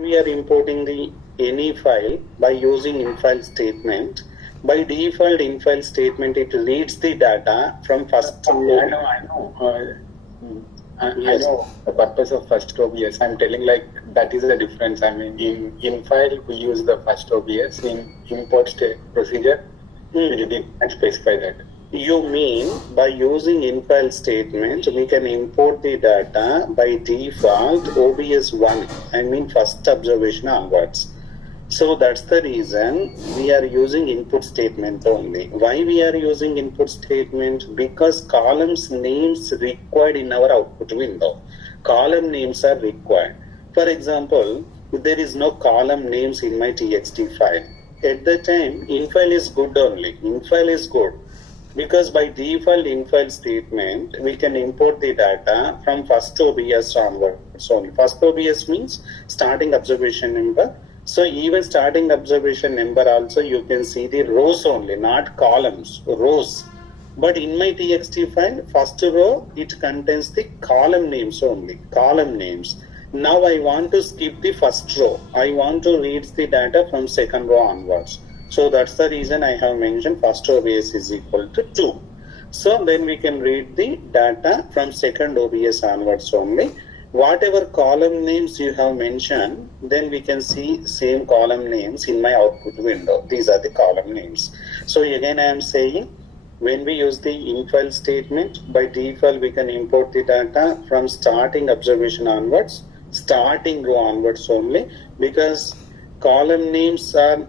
we are importing the any file by using infile statement, by default infile statement it reads the data from first I know. I know the purpose of first OBS. I'm telling like that is the difference. I mean, in file we use the first OBS. In import procedure, we didn't specify that. You mean by using infile statement we can import the data by default OBS 1, I mean first observation onwards. So that's the reason we are using input statement only. Why we are using input statement? Because columns names required in our output window. Column names are required. For example, there is no column names in my txt file. At the time, infile is good only. Infile is good. Because by default infile statement, we can import the data from first OBS onwards only. First OBS means starting observation number. So even starting observation number also you can see the rows only, not columns, rows. But in my txt file, first row, it contains the column names only, column names. Now I want to skip the first row. I want to read the data from second row onwards. So that's the reason I have mentioned first OBS is equal to 2. So then we can read the data from second OBS onwards only. Whatever column names you have mentioned, then we can see same column names in my output window. These are the column names. So again I am saying, when we use the infile statement, by default we can import the data from starting observation onwards, starting row onwards only, because column names are,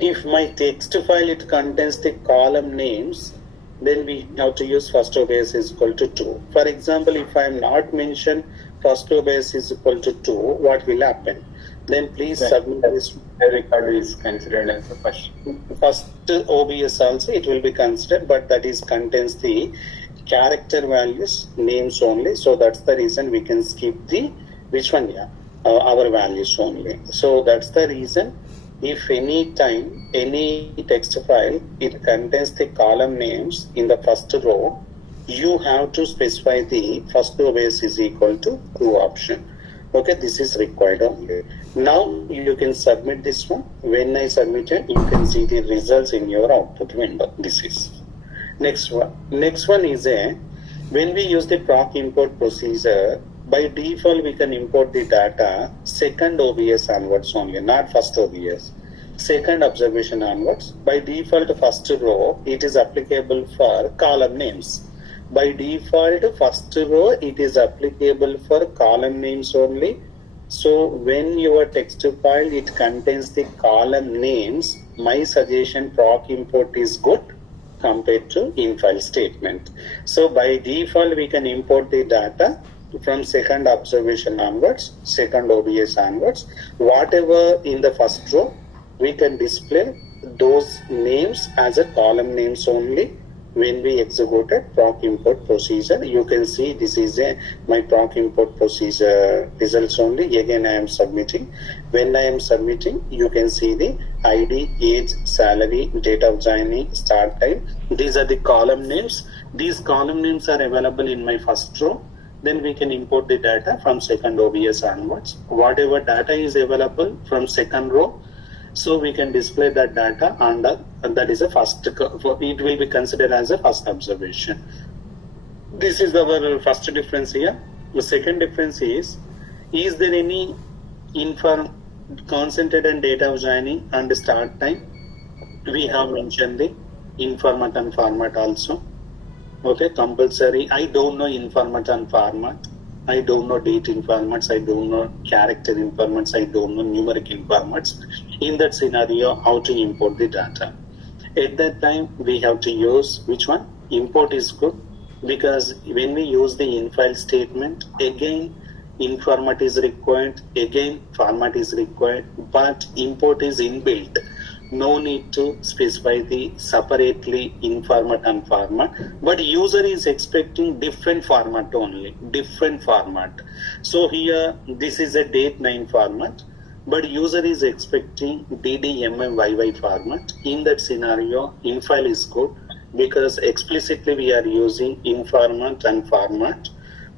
if my text file it contains the column names, then we have to use first OBS is equal to 2. For example, if I am not mentioned first OBS is equal to 2, what will happen? Then please submit this. The record is considered as the first OBS also it will be considered, but that is contains the character values names only. So that's the reason we can skip the which one? Our values only. So that's the reason. If any time any text file it contains the column names in the first row, you have to specify the first OBS is equal to 2 option. Okay, this is required only. Now you can submit this one. When I submit it, you can see the results in your output window. This is next one. Next one is when we use the proc import procedure, by default we can import the data second OBS onwards only, not first OBS. Second observation onwards. By default first row it is applicable for column names. By default first row it is applicable for column names only. So when your text file it contains the column names, my suggestion proc import is good compared to infile statement. So by default we can import the data from second observation onwards, second OBS onwards. Whatever in the first row, we can display those names as a column names only. When we executed proc import procedure, you can see this is my proc import procedure results only. Again I am submitting. When I am submitting, you can see the ID, age, salary, date of joining, start time. These are the column names. These column names are available in my first row. Then we can import the data from second OBS onwards. Whatever data is available from second row, so we can display that data under, and that is a first, it will be considered as a first observation. This is our first difference here. The second difference is there any concentrated and data of joining and start time? We have mentioned the informat and format also. Okay, compulsory. I don't know informat and format. I don't know date informats. I don't know character informats. I don't know numeric informats. In that scenario, how to import the data? At that time, we have to use which one? Import is good, because when we use the infile statement, again informat is required, again format is required, but import is inbuilt. No need to specify the separately informat and format, but user is expecting different format only, different format. So here this is a date 9 format, but user is expecting DDMMYY format. In that scenario, infile is good, because explicitly we are using informat and format.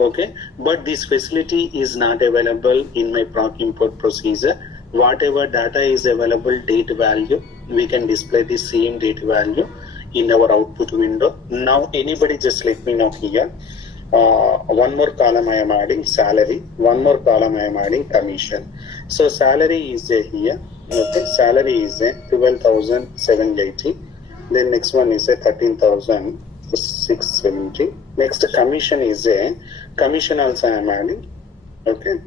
Okay, but this facility is not available in my proc import procedure. Whatever data is available, date value, we can display the same date value in our output window. Now anybody just let me know here. One more column I am adding salary, one more column I am adding commission. So salary is a here. Okay, salary is a 12,780. Then next one is a 13,670. Next commission is a commission also I am adding. Okay,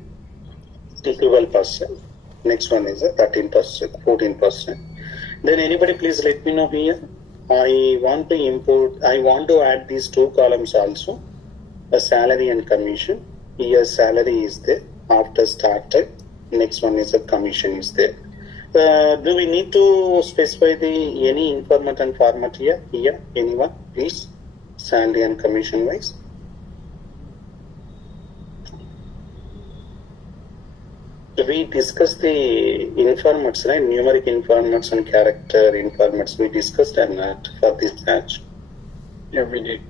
12%. Next one is a 13%, 14%. Then anybody please let me know here. I want to add these two columns also. A salary and commission. Here salary is there after start type. Next one is a commission is there. Do we need to specify any format and format here? Here, anyone, please? Salary and commission wise. We discussed the informats, right? Numeric informats and character informats. We discussed or not for this batch? Yeah, we did.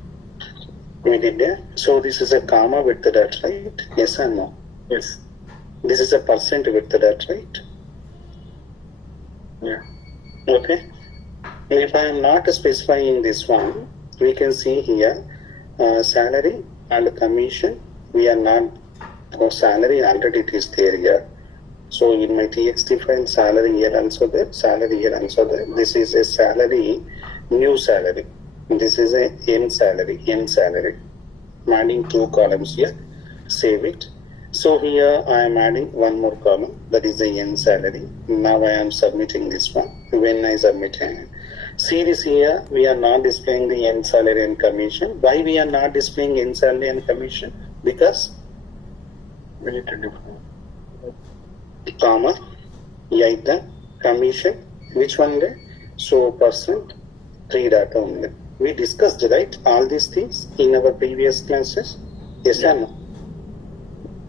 We did, yeah? So this is a comma with that, right? Yes or no? Yes. This is a percent with that, right? Yeah. Okay. If I am not specifying this one, we can see here salary and commission. We are not, salary already it is there here. So in my txt file, salary here also there, salary here also there. This is a salary, new salary. This is a n salary. I'm adding two columns here. Save it. So here I am adding one more column, that is the n salary. Now I am submitting this one. When I submit, see this here, we are not displaying the n salary and commission. Why we are not displaying n salary and commission? Because We need to define. comma, item, commission, which one there? So percent, 3 data only. We discussed, right, all these things in our previous classes? Yes or no?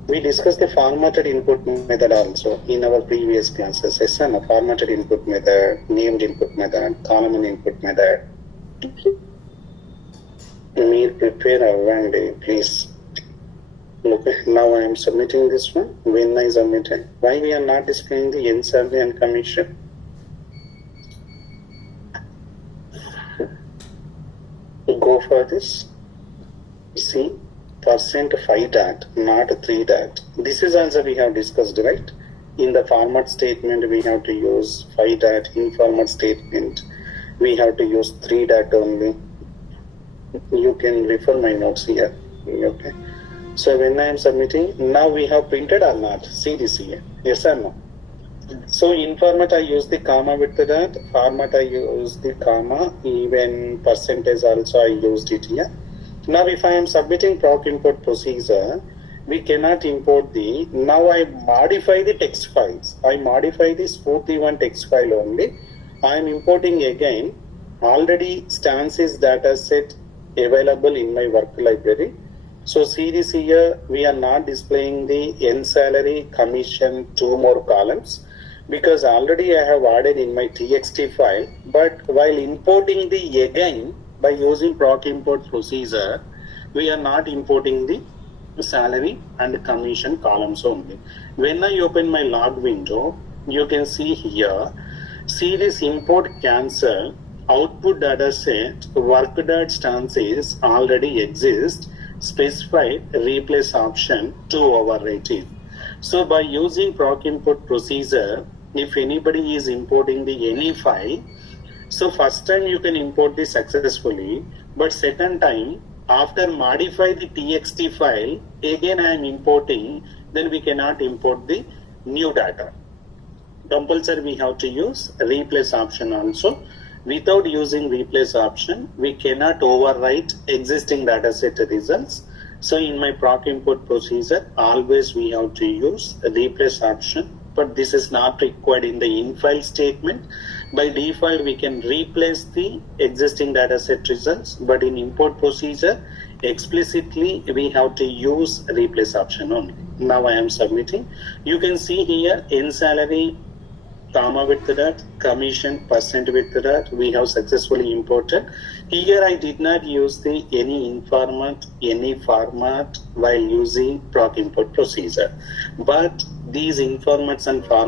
We discussed the formatted input method also in our previous classes. Yes or no? Formatted input method, named input method, column input method. Mere prepare avanti, please. Okay, now I am submitting this one. When I submit it, why we are not displaying the n salary and commission? Go for this. See, percent 5 dot, not 3 dot. This is also we have discussed, right? In the format statement, we have to use 5 dot. In format statement, we have to use 3 dot only. You can refer my notes here. Okay. So when I am submitting, now we have printed or not? See this here. Yes or no? So in format I use the comma with that. Format I use the comma. Even percentage also I used it here. Now if I am submitting proc import procedure, we cannot import the, now I modify the text files. I modify the Spurti1 text file only. I am importing again already stances data set available in my work library. So see this here, we are not displaying the n salary, commission, 2 more columns because already I have added in my txt file. But while importing the again by using proc import procedure, we are not importing the salary and commission columns only. When I open my log window, you can see here, see this import cancel, output data set, work.stances already exist. Specify replace option to overwrite it. So by using proc import procedure, if anybody is importing the any file, so first time you can import this successfully, but second time after modify the txt file, again I am importing, then we cannot import the new data. Compulsory we have to use replace option also. Without using replace option, we cannot overwrite existing dataset results. So in my proc import procedure, always we have to use replace option, but this is not required in the in-file statement. By default, we can replace the existing dataset results, but in import procedure, explicitly we have to use replace option only. Now I am submitting. You can see here n salary, comma with that, commission percent with that we have successfully imported. Here I did not use the any format while using proc import procedure, but these informats and formats